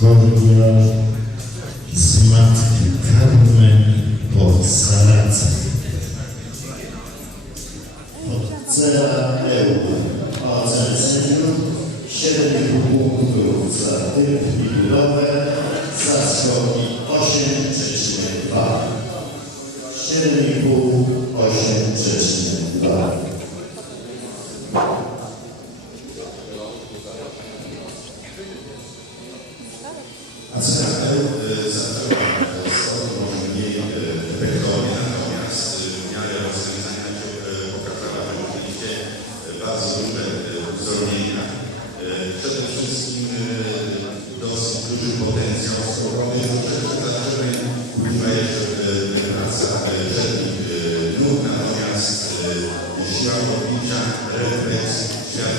Kordia z Matki Carmen pod Saracem. Cela EU. Ocen senior 7 punktów za typ budowę, za skoki 8,2. 7,5, 8,2. A co e, zaczęła e, sport może mniej e, efektownie, natomiast w miarę rozwiązania pokazała, że mieliście bardzo duże uzdolnienia. Przede wszystkim dosyć duży potencjał sporowy, sportowy, dlaczego pływa jeszcze praca przednich nóg, natomiast siła podbicia, refleks, świat